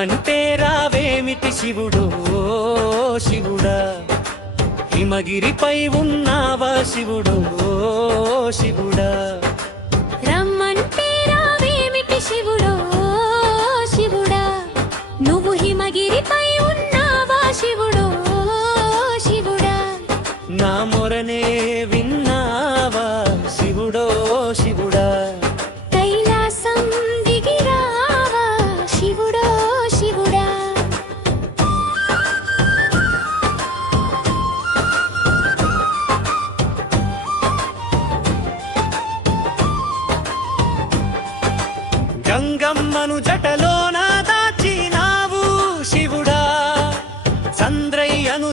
రమ్మంటే రావేమిటి శివుడో శివుడా, హిమగిరిపై ఉన్నావా శివుడో శివుడా. రమ్మంటే రావేమిటి శివుడో శివుడా, నువ్వు హిమగిరిపై ఉన్నావా శివుడో శివుడా. నా మొరనే విన్నావా శివుడో శివుడా, కైలాసం దిగిరావా శివుడో శివుడా. గంగమ్మను జటలో